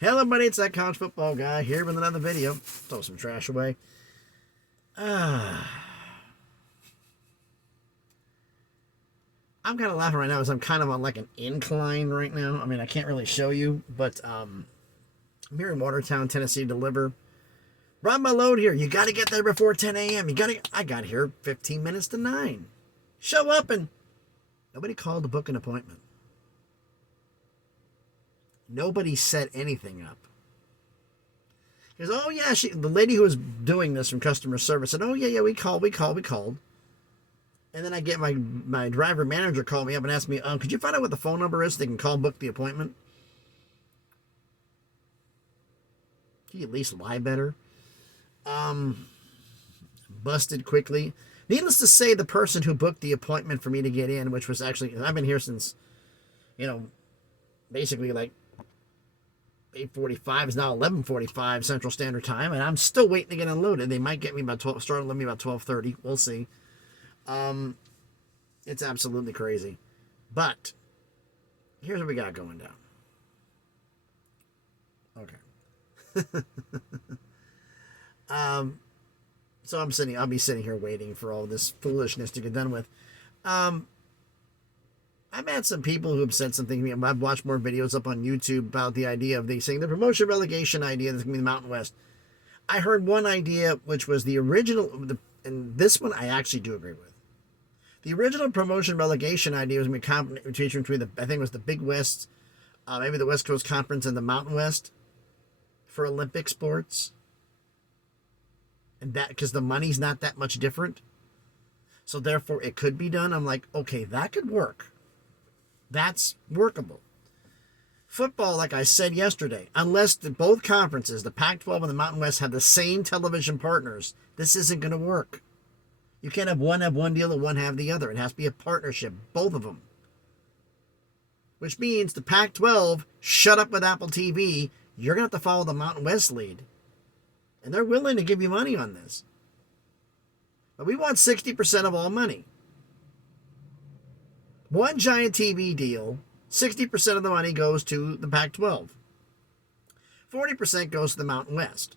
Hello, buddy. It's that college football guy here with another video. Throw some trash away. I'm kind of laughing right now as I'm kind of on like an incline right now. I mean, I can't really show you, but I'm here in Watertown, Tennessee, deliver. Run my load here. You got to get there before 10 a.m. I got here 15 minutes to 9. Show up and nobody called to book an appointment. Nobody set anything up. He goes, oh yeah, the lady who was doing this from customer service said, oh yeah, we called. And then I get my driver manager called me up and asked me, could you find out what the phone number is so they can call book the appointment? Can you at least lie better? Busted quickly. Needless to say, the person who booked the appointment for me to get in, which was actually, I've been here since, basically like 8:45 is now 11:45 Central Standard Time, and I'm still waiting to get unloaded. They might get me about 12, start unloading me about 12:30. We'll see. It's absolutely crazy. But here's what we got going down. Okay. So I'll be sitting here waiting for all this foolishness to get done with. I've had some people who have said something to me. I've watched more videos up on YouTube about the idea of saying the promotion relegation idea that's going to be the Mountain West. I heard one idea, which was the original, and this one I actually do agree with. The original promotion relegation idea was going to be competition between I think it was the Big West, maybe the West Coast Conference and the Mountain West for Olympic sports. And that, because the money's not that much different. So therefore it could be done. I'm like, okay, that could work. That's workable. Football, like I said yesterday, unless both conferences, the Pac-12 and the Mountain West, have the same television partners, this isn't going to work. You can't have one deal and one have the other. It has to be a partnership, both of them. Which means the Pac-12, shut up with Apple TV, you're going to have to follow the Mountain West lead. And they're willing to give you money on this. But we want 60% of all money. One giant TV deal, 60% of the money goes to the Pac-12. 40% goes to the Mountain West.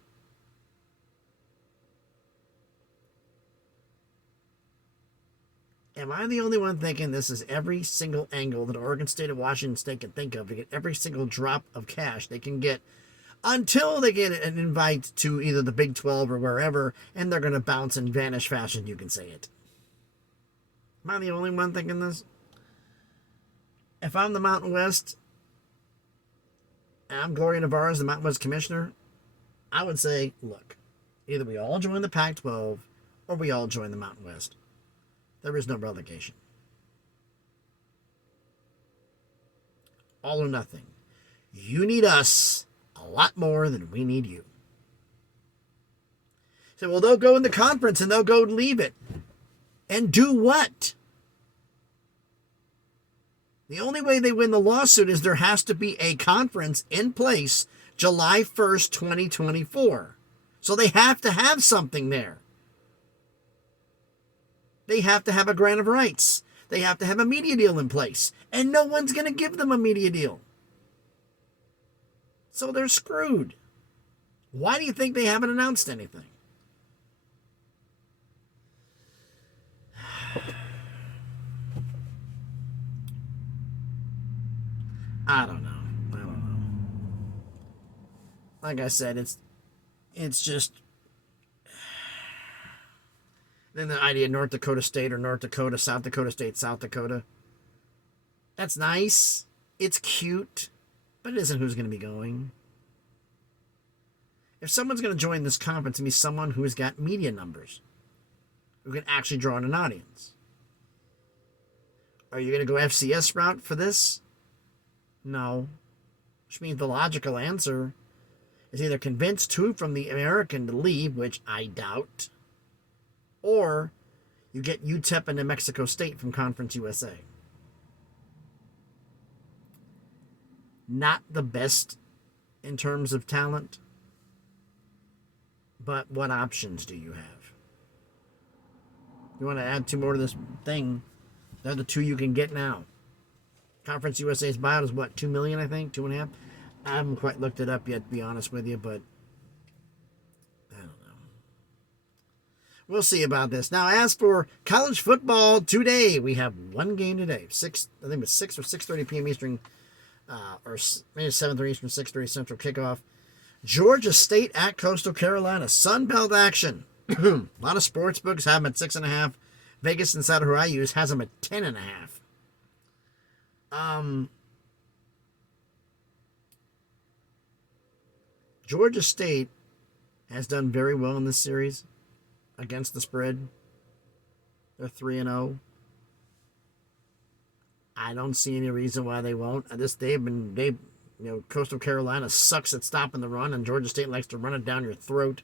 Am I the only one thinking this is every single angle that Oregon State and Washington State can think of to get every single drop of cash they can get until they get an invite to either the Big 12 or wherever, and they're going to bounce and vanish fast as you can say it? Am I the only one thinking this? If I'm the Mountain West, and I'm Gloria Navarro, the Mountain West Commissioner, I would say, look, either we all join the Pac-12 or we all join the Mountain West. There is no relegation. All or nothing. You need us a lot more than we need you. So, well, they'll go in the conference and they'll go leave it. And do what? The only way they win the lawsuit is there has to be a conference in place July 1st, 2024. So they have to have something there. They have to have a grant of rights. They have to have a media deal in place. And no one's going to give them a media deal. So they're screwed. Why do you think they haven't announced anything? I don't know. Like I said, it's just. Then the idea of North Dakota State or North Dakota, South Dakota State, South Dakota. That's nice. It's cute. But it isn't who's going to be going. If someone's going to join this conference, it means someone who's got media numbers, who can actually draw in an audience. Are you going to go FCS route for this? No. Which means the logical answer is either convince two from the American to leave, which I doubt, or you get UTEP and New Mexico State from Conference USA. Not the best in terms of talent, but what options do you have? You want to add two more to this thing, they're the two you can get now. Conference USA's buyout is what, $2 million, I think, 2.5. I haven't quite looked it up yet, to be honest with you, but I don't know. We'll see about this. Now, as for college football today, we have one game today. I think it's 6 or 6:30 p.m. Eastern, or maybe 7:30 Eastern, 6:30 Central kickoff. Georgia State at Coastal Carolina. Sun Belt action. A lot of sports books have them at 6.5. Vegas Insider, who I use, has them at 10.5. Georgia State has done very well in this series against the spread. They're 3-0. I don't see any reason why they won't. Coastal Carolina sucks at stopping the run, and Georgia State likes to run it down your throat.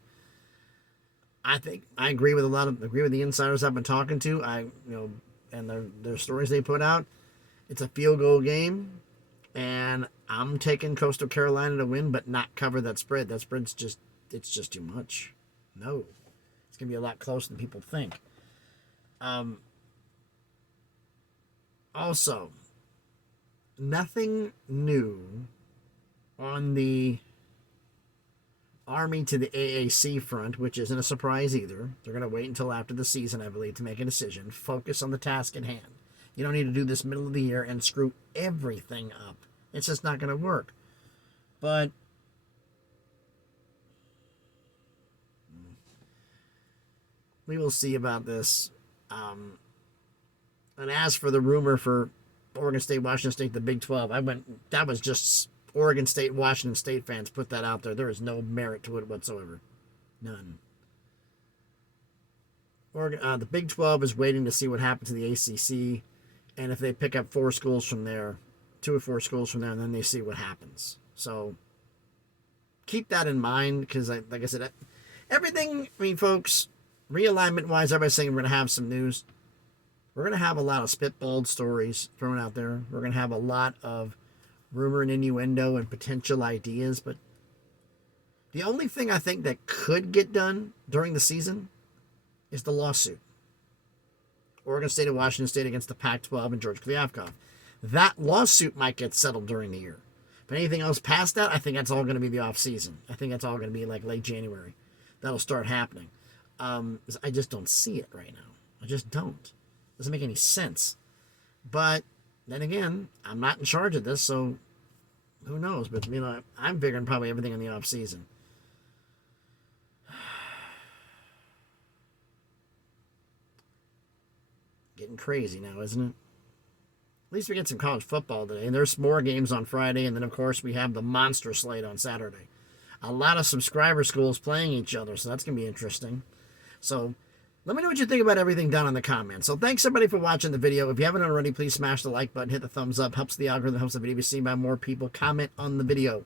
I agree with the insiders I've been talking to. And their stories they put out. It's a field goal game, and I'm taking Coastal Carolina to win, but not cover that spread. That spread's just too much. No, it's gonna be a lot closer than people think. Also, nothing new on the Army to the AAC front, which isn't a surprise either. They're going to wait until after the season, I believe, to make a decision. Focus on the task at hand. You don't need to do this middle of the year and screw everything up. It's just not going to work. But we will see about this. And as for the rumor for Oregon State, Washington State, the Big 12, that was just Oregon State, Washington State fans put that out there. There is no merit to it whatsoever. None. The Big 12 is waiting to see what happens to the ACC, and if they pick up 4 schools from there, 2 or 4 schools from there, and then they see what happens. So keep that in mind, because like I said, everything, folks, realignment-wise, everybody's saying we're going to have some news. We're going to have a lot of spitballed stories thrown out there. We're going to have a lot of rumor and innuendo and potential ideas, but the only thing I think that could get done during the season is the lawsuit. Oregon State and Washington State against the Pac-12 and George Kliavkoff. That lawsuit might get settled during the year. But anything else past that, I think that's all going to be the off-season. I think that's all going to be like late January. That'll start happening. I just don't see it right now. I just don't. Doesn't make any sense. But then again, I'm not in charge of this, so who knows? But, I'm figuring probably everything in the off-season. Getting crazy now, isn't it? At least we get some college football today. And there's more games on Friday, and then, of course, we have the monster slate on Saturday. A lot of subscriber schools playing each other, so that's going to be interesting. So let me know what you think about everything down in the comments. So thanks, everybody, for watching the video. If you haven't already, please smash the like button, hit the thumbs up. Helps the algorithm, helps the video be seen by more people. Comment on the video.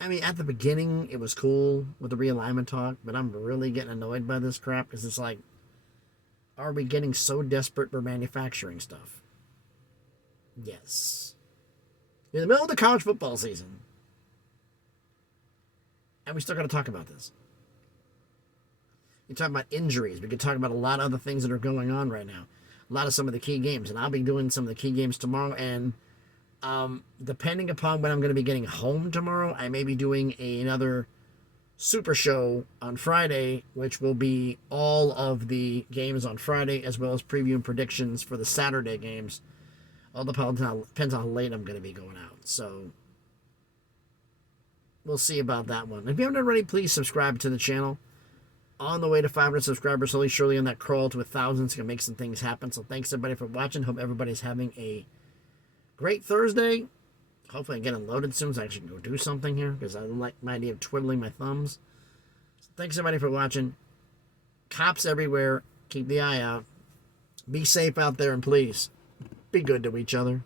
At the beginning, it was cool with the realignment talk, but I'm really getting annoyed by this crap, because it's like, are we getting so desperate for manufacturing stuff? Yes. In the middle of the college football season, and we still got to talk about this. You talk about injuries. We could talk about a lot of other things that are going on right now. A lot of some of the key games. And I'll be doing some of the key games tomorrow. And depending upon when I'm going to be getting home tomorrow, I may be doing another super show on Friday, which will be all of the games on Friday, as well as preview and predictions for the Saturday games. All depends on how late I'm going to be going out. So we'll see about that one. If you haven't already, please subscribe to the channel. On the way to 500 subscribers, slowly, surely on that crawl to 1,000. It's going to make some things happen. So thanks, everybody, for watching. Hope everybody's having a great Thursday. Hopefully I get unloaded soon so I actually can go do something here, because I like my idea of twiddling my thumbs. So thanks, everybody, for watching. Cops everywhere. Keep the eye out. Be safe out there, and please, be good to each other.